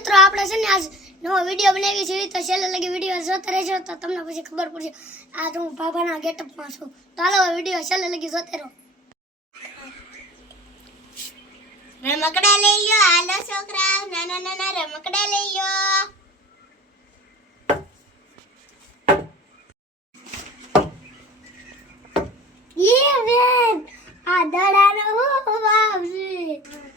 મિત્રો આપણે છે ને આજ નવો વિડિયો બનાવી છે તો છેલ્લે લગી વિડિયો જોતા રહેજો તો તમને પછી ખબર પડશે આજ હું બાબાના ગેટઅપમાં છું તો હાલો વિડિયો છેલ્લે લગી જોતા રહો રમકડા લઈ લ્યો હાલો છોકરા નાના નાના રમકડા લઈ લ્યો યે બેન આ દડાનો હું વાવજી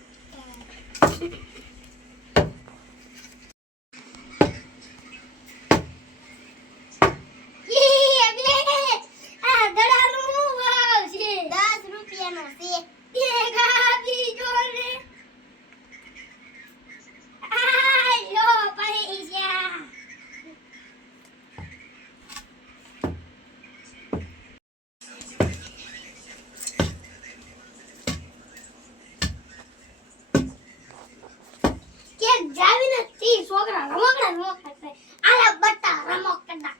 છોકરા રમકડા આલા બટ્ટા રમકડા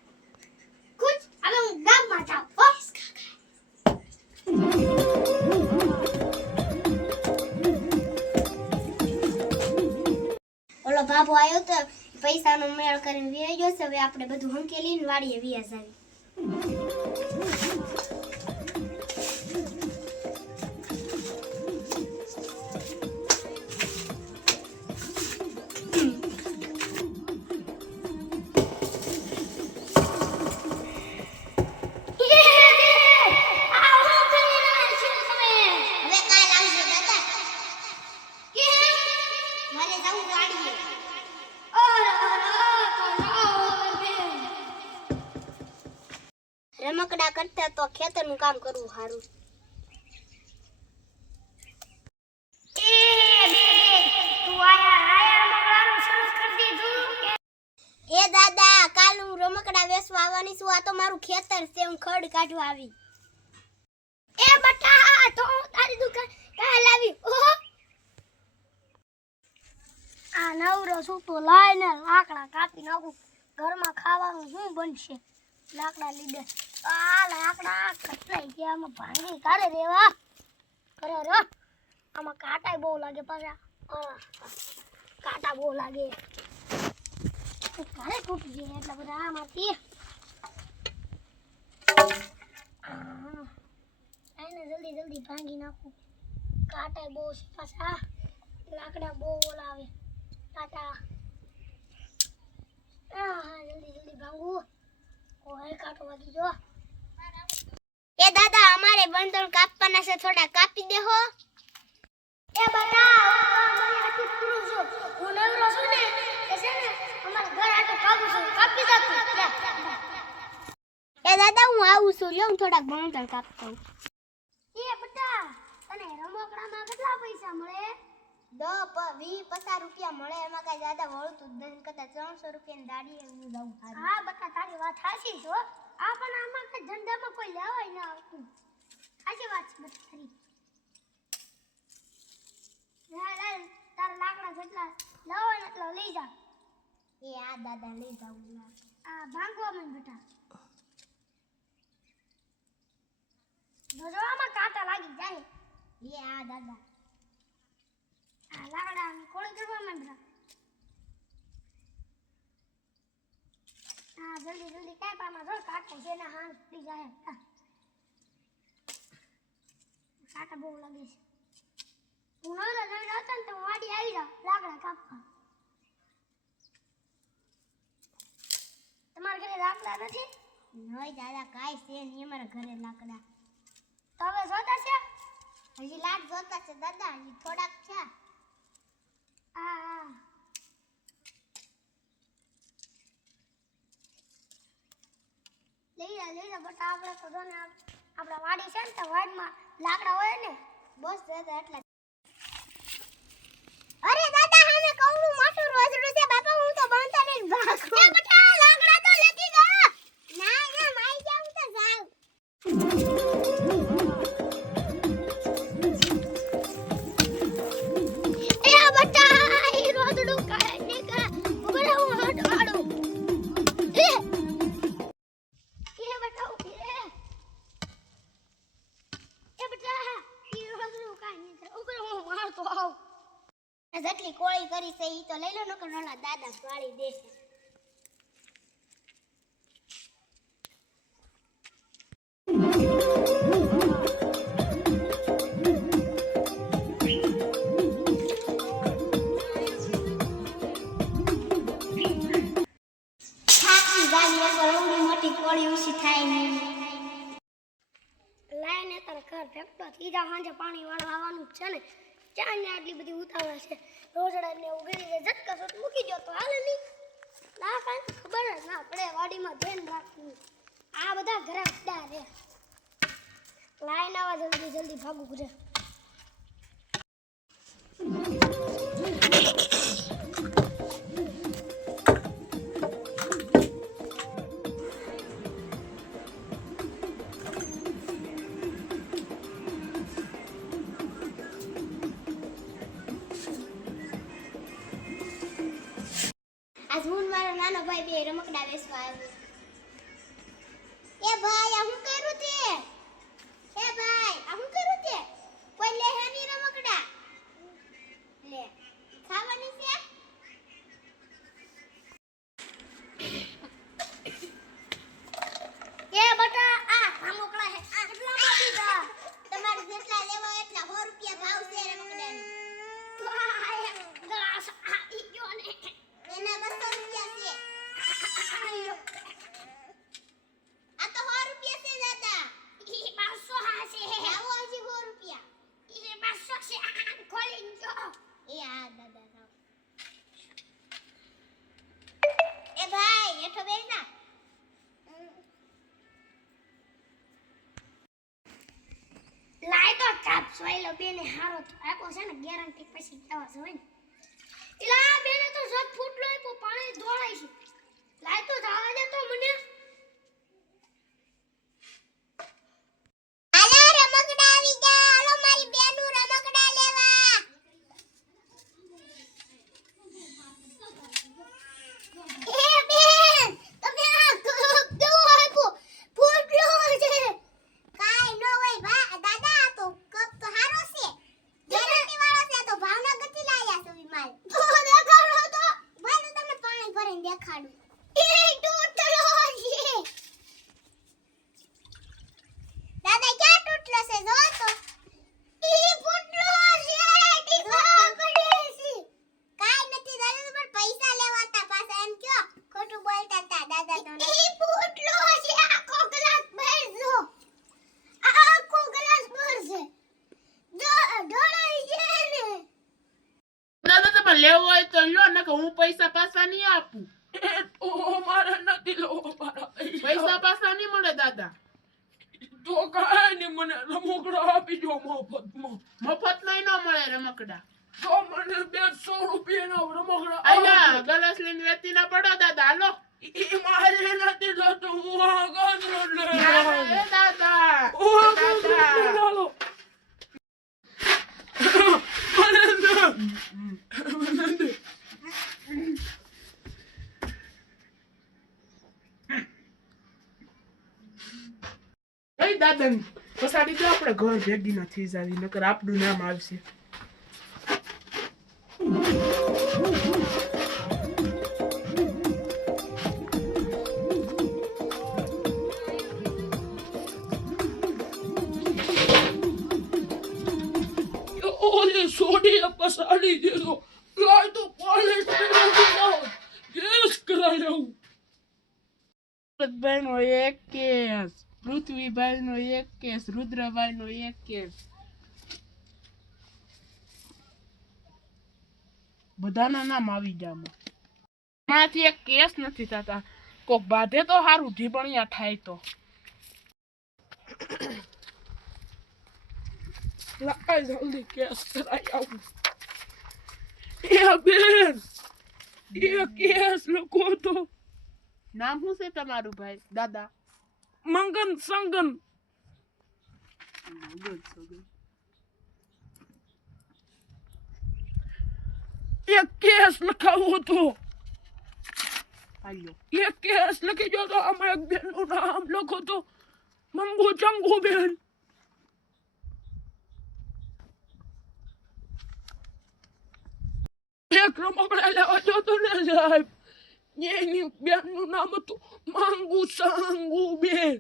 કુછ હવે હું ગામમાં જાઉં ઓલો બાબુ આવ્યો તો પૈસાનો મેળ કરીને વી ગયો છે હવે આપણે બધું હંકેલીને વાડીએ વ્યાસ આવી રમકડા કરતા તો ખેતરનું કામ કરવું સારું એ દાદા કાલ હું રમકડા વેચવા આવવાની છું આ તો મારું ખેતર છે હું ખડ કાઢવા આવી એ બટા તો તારી દુકાન કાલ આવી ઓહો આ નવરો શું તો લાઈને લાકડા કાપી નાખું ઘરમાં ખાવાનું શું બનશે લાકડા લીધે આ લાકડા કટરાઈ ગયા આમાં ભાંગી કાઢે રેવા કરે રે આમાં કાંટા બહુ લાગે પાછા કાંટા બહુ લાગે કાલે તૂટી જાય એટલે બધા આમાંથી એને જલ્દી જલ્દી ભાંગી નાખું કાંટા બહુ છે પાછા લાકડા બહુ લાવે કાંટા હા જલ્દી જલ્દી ભાંગું ઓય કાટો વાગી જો એ દાદા અમારે બંધણ કાપવાના છે થોડા કાપી દેહો એ બટા મને આટલું પૂરું છો હું નવરો છું ને એ છે ને અમાર ઘર આટો કાપું છું કાપી જાતું એ દાદા હું આવું છું લ્યો હું થોડા બંધણ કાપતો એ બટા તને રમકડામાં કેટલા પૈસા મળે 20-50 રૂપિયા મળે એમાં કઈ જ્યાદા વળતું જ નથી કરતા 300 રૂપિયાની દાડી એવું દઉં હા બટા તારી વાત સાચી છો આ પણ આમાં કઈ ધંધામાં કોઈ લેવાય ના આવતું સાચી વાત છે બટા તારી તારા લાકડા જેટલા લાવો ને એટલા લઈ જા એ આ દાદા લઈ જાઉં આ ભાંગવા માં બેટા આમાં કાંટા લાગી જાય એ આ દાદા આ લાકડા કોળી કરવા માં બેટા હા જલ્દી જલ્દી કાપામાં જો કાંટા છે ને હાથ પડી જાય કાંટા બહુ લાગે છે હું નવરો હતો ને તો વાડી આવી જાવ લાકડા કાપવા તમારા ઘરે લાકડા નથી નહીં દાદા કાંઈ છે નહીં અમારા ઘરે લાકડા તો હવે જોતા છે હજી લાટ જોતા છે દાદા હજી થોડાક છે હા લઈ જા બટા આપણે તો જો ને આપણા વાડી છે ને તો વાડીમાં લાકડા હોય ને બસ દાદા એટલા અરે દાદા હામે કવળું મોટું રોજડું છે બાપા હું તો બાંધતા ને ભાગું એ બટા લાકડા તો લેતી જા ના ના માઈ જાઉં તો જાવ એ બટા ઈ રોજડું કાઢે ને કા બડા હું હટાડું એ બટા ઉભી રે એ બટા ઈ રોજડું કાઢે ને તો લઈ લો નકર ઓલા દાદા વાળી દેશે થાકી ગાડી એક રવડી મોટી કોળી ઉસી થાય નહીં લાઈને તારે ઘર ફેંકતો ત્રીજા સાંજે પાણી વાળવા આવવાનું જ છે ને ક્યાં ને આટલી બધી ઉતાવળ છે રોજડાને ઉગડી જાય ઝટકા સોટ મૂકી દો તો હાલે નહીં ના કાંઈ ખબર જ ના પડે વાડીમાં ધ્યાન રાખવું આ બધા ઘરે અડ્ડા રે લાઈન આવા જલ્દી જલ્દી ભાગવું ઘરે આજ હું મારો નાનો ભાઈ બે રમકડા વેચવા આવ્યો એ ભાઈ આ હું કર્યું તે એ ભાઈ આ હું કર્યું તે કોઈ લે હે ની રમકડા લે ખાવાની છે એ બટા આ રમકડા હે આ કેટલામાં દીધા તમારે જેટલા લેવા એટલા 100 રૂપિયા ભાવ છે રમકડાનો તો આ ગ્લાસ આ ઈ ગયો ને એના 200 રૂપિયા છે આયો આ તો 100 રૂપિયા છે દાદા ઈ 500 હાસે આવો હજી 100 રૂપિયા ઈ 500 છે આ ખોલી ગયો એ આ દાદા લાવ એ ભાઈ હેઠો બેસ ના લાય તો ચાપ સોયલો બેને હારો આપ્યો છે ને ગેરંટી પછી કેવા છે હોય ને એલા બેને તો જગ ફૂટલો આપ્યો પાણી દોડાય છે લાય તો જવા દે તો મને હાલો રમકડા આવી ગયા હાલો મારી બેનું રમકડા લેવા એ બેન તમે આ કપ કેવો આપ્યો ફૂટલો છે કાઈ ન હોય દાદા આ તો કપ તો હારો છે ગેરંટી વાળો છે તો ભાવનગર થી લાયા છે વિમાલ તો દેખાડો તો ભાઈ તો તમને પાણી ભરીને દેખાડું એ તૂટલો છે દાદા ક્યાં તૂટલો છે જો તો ઈ ફૂટલો છે ટીકા પડે છે કાઈ નથી દાદા પણ પૈસા લેવાતા પાછા એમ કયો ખોટું બોલતા હતા દાદા તો ઈ ફૂટલો છે આખો ગ્લાસ ભરજો આખો ગ્લાસ ભરશે ઢોળાઈ છે ને દાદા તમે લેવો હોય તો લ્યો ને કે હું પૈસા પાછા નહીં આપું તો મારે નથી લેવો મારા પૈસા પાછા નહીં મળે દાદા તો કાંઈ નહીં મને રમકડા આપી દો મફતમાં મફતમાં ન મળે રમકડા તો મને 200 રૂપિયાના રમકડા આયા ગલાસ લઈને વેચી ના પડો દાદા હાલો ઈ મારે નથી થતું હું આ ગાંધો લે એ દાદા ચાલો એ દાદા પસાડી દો આપણે ઘર ભેગી નથી જાવી નકર આપણું નામ આવશે ઓલી સોડી પસાડી દેજો લાય તો પાણી ગેસ કરાઈ લઉં ભરતભાઈ નો એક કેસ પૃથ્વીભાઈ નો એક કેસ રુદ્રભાઈ નો એક કેસ બધાના નામ આવી ગયા એમાંથી એક કેસ નથી થતા કોક બાધે તો હારું ઢીબણિયા થાય તો લાય જલ્દી ગેસ કરાઈ આવું એ બેન એ કેસ લખો તો નામ શું છે તમારું ભાઈ દાદા મંગન સંગન એક કેસ લખાવો તો હાલ્યો એક કેસ લખી દો તો આમાં એક બેન નું નામ લખો તો મંગુ ચંગુ બેન એક રમકડા લેવા જતો ને સાહેબ, એની બેનનું નામ હતું માંગુ સાંગુ બેન.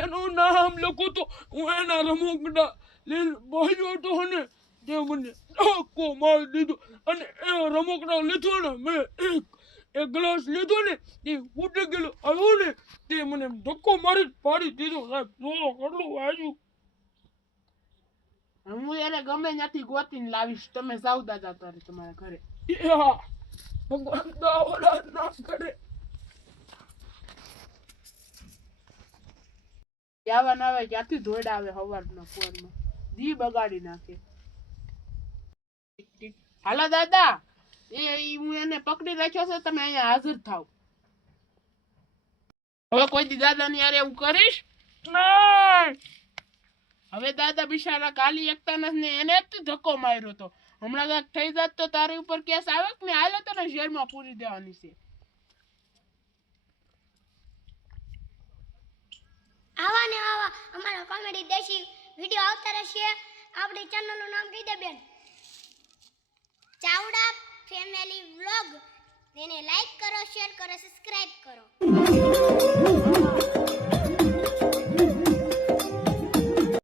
એનું નામ લખું તો હું એના રમકડા લઈને ભાગ્યો હતો ને તે મને ધક્કો મારી દીધો અને એ રમકડા લીધો ને મેં એક ગ્લાસ લીધો ને તે ફૂટી ગયેલો આવ્યો ને તે મને ધક્કો મારી પાડી દીધો સાહેબ. જોવો કેટલું વાગ્યું. હું એને ગમે ત્યાંથી ગોતીને લાવીશ, તમે જાવ દાદા તારે તમારા ઘરે. યા ભગવાન દાવડા ના કરે. જવા ના આવે ક્યાંથી ધોઈડા આવે સવારના પોરમાં, દી બગાડી નાખે. Tick tick. હાલો દાદા, હું એને પકડી રાખ્યો છે, તમે અહીંયા હાજર થાવ. હવે કોઈ દી દાદા ની યારે એવું કરીશ નહીં. હવે દાદા બિચારા કાલી એકતા નથી ને એને જ ધક્કો માર્યો તો. હમણાં કાંઈક થઈ જાત તો તારી ઉપર કેસ આવે ને હાલે તને જેલમાં પૂરી દેવાની છે. આવા ને આવા અમારા કોમેડી દેશી વિડીયો આવતા રહેશે. આપણી ચેનલનું નામ કહી દે બેન. Chavda family vlog. તેને લાઈક કરો, શેર કરો, સબસ્ક્રાઇબ કરો.